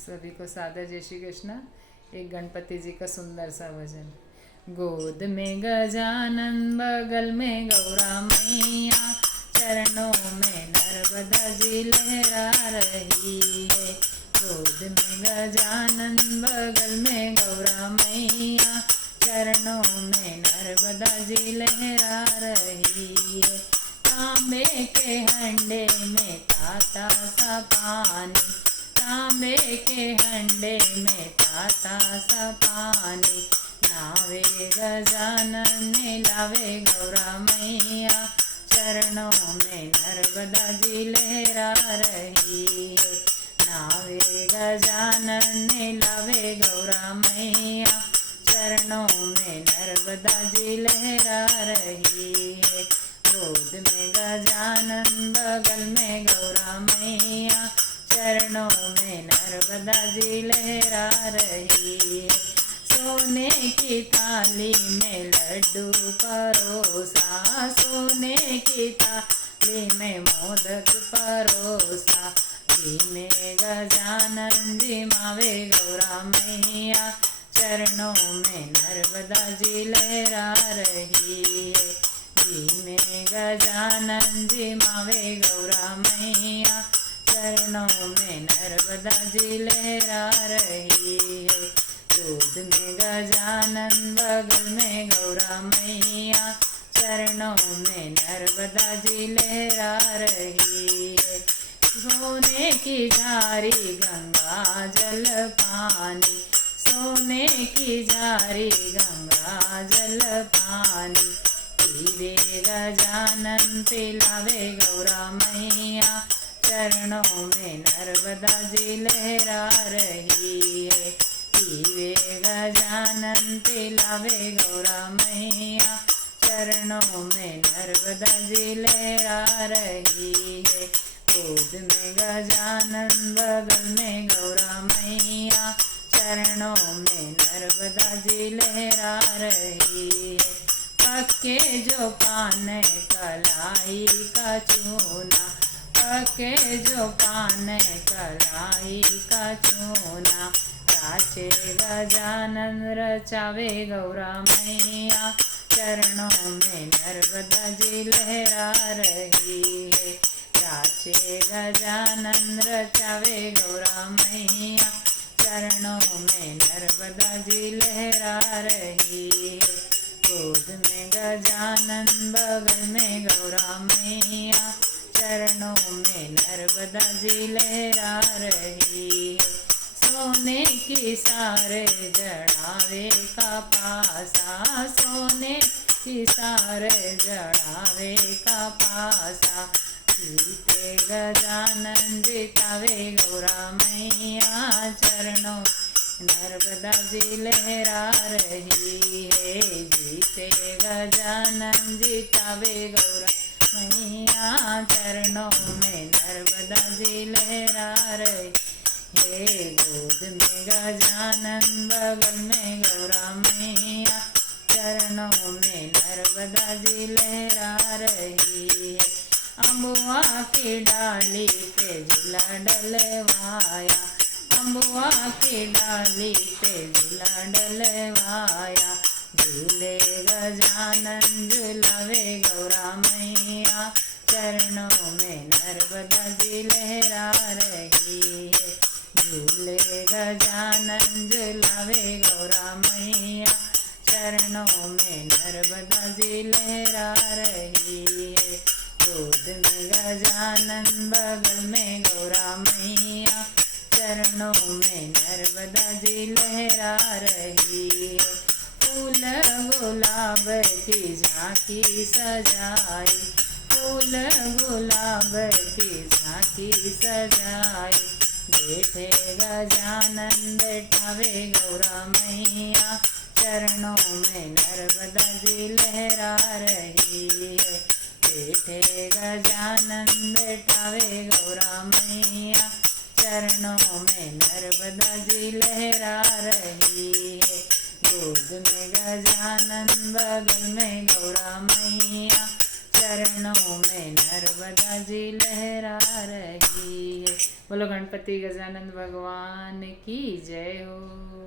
सभी को सादर जय श्री कृष्ण। एक गणपति जी का सुंदर सा भजन। गोद में गजानन बगल में गौरा मैया, चरणों में नर्मदा जी लहरा रही है। गोद में गजानन बगल में गौरा मैया, चरणों में नर्मदा जी लहरा रही है। तांबे के हंडे में ताता सा पानी, तांबे के हंडे में ताता सा पानी, नावे गजानन लावे गौरा मैया, चरणों में नर्मदा जी लहरा रही है। नावे गजानन लावे गौरा मैया, चरणों में नर्मदा जी लहरा रही है। गोद में गजानन बगल में गौरा मैया, चरणों में नर्मदा जी लहरा रही है। सोने की थाली में लड्डू परोसा, सोने की थाली में मोदक परोसा, घी में गजानन जी मावे गौरा मैया, चरणों में नर्मदा जी लहरा रही है। घी में गजानन जी मावे गौरा मैया, चरणों में नर्मदा जी लहरा रही है। गोद में गजानन बगल में गौरा मैया, चरणों में नर्मदा जी लहरा रही है। सोने की झारी गंगा जल पानी, सोने की झारी गंगा जल पानी, पीवे गजानन पिलावे गौरा मैया, चरणों में नर्मदा जी लहरा रही है। पीवे गजानन पिलावे गौरा मैया, चरणों में नर्मदा जी लहरा रही है। गोद में गजानन बगल में गौरा मैया, चरणों में नर्मदा जी लहरा रही है। पक्के जो पान कलाई का चूना, पक्के जो पान कलाई का चूना, राचे गजानन रचावे गौरा मैया, चरणों में नर्मदा जी लहरा रही है। राचे गजानन रचावे गौरा मैया, चरणों में नर्मदा जी लहरा रही है। गोद में गजानन बगल में गौरा मैया, चरणों में नर्मदा जी लहरा रही है। सोने की सारे जड़ावे का पासा, सोने की सारे जड़ावे का पासा, सीते गजानन जितावे गौरा मैया, चरणों नर्मदा जी लहरा रही है। जीते गजानन जितावे गौरा मैया, चरणों में नर्मदा जी लहरा रही है। गोद में गजानन बगल में गौरा मैया, चरणों में नर्मदा जी लहरा रही है। अम्बुआ की डाली पे झूला डलवाया, अम्बुआ की डाली पे झूला डलवाया, झूले गजानन झूलावे गौरा मैया, चरणों में नर्मदा जी लहरा रही है। झूले गजानन झूलावे गौरा मैया, चरणों में नर्मदा जी लहरा रही है। गोद में गजानन बगल में गौरा मैया, चरणों में नर्मदा जी लहरा रही है। फूल गुलाब की झांकी सजाई, फूल गुलाब की झांकी सजाई, बैठे गजानन बैठावे गौरा मैया, चरणों में नर्मदा जी लहरा रही है। बैठे गजानन बैठावे गौरा मैया, चरणों में नर्मदा जी लहरा रही है। गोद में गजानन बगल में गौरा मैया, चरणों में नर्मदा जी लहरा रही है। बोलो गणपति गजानंद भगवान की जय हो।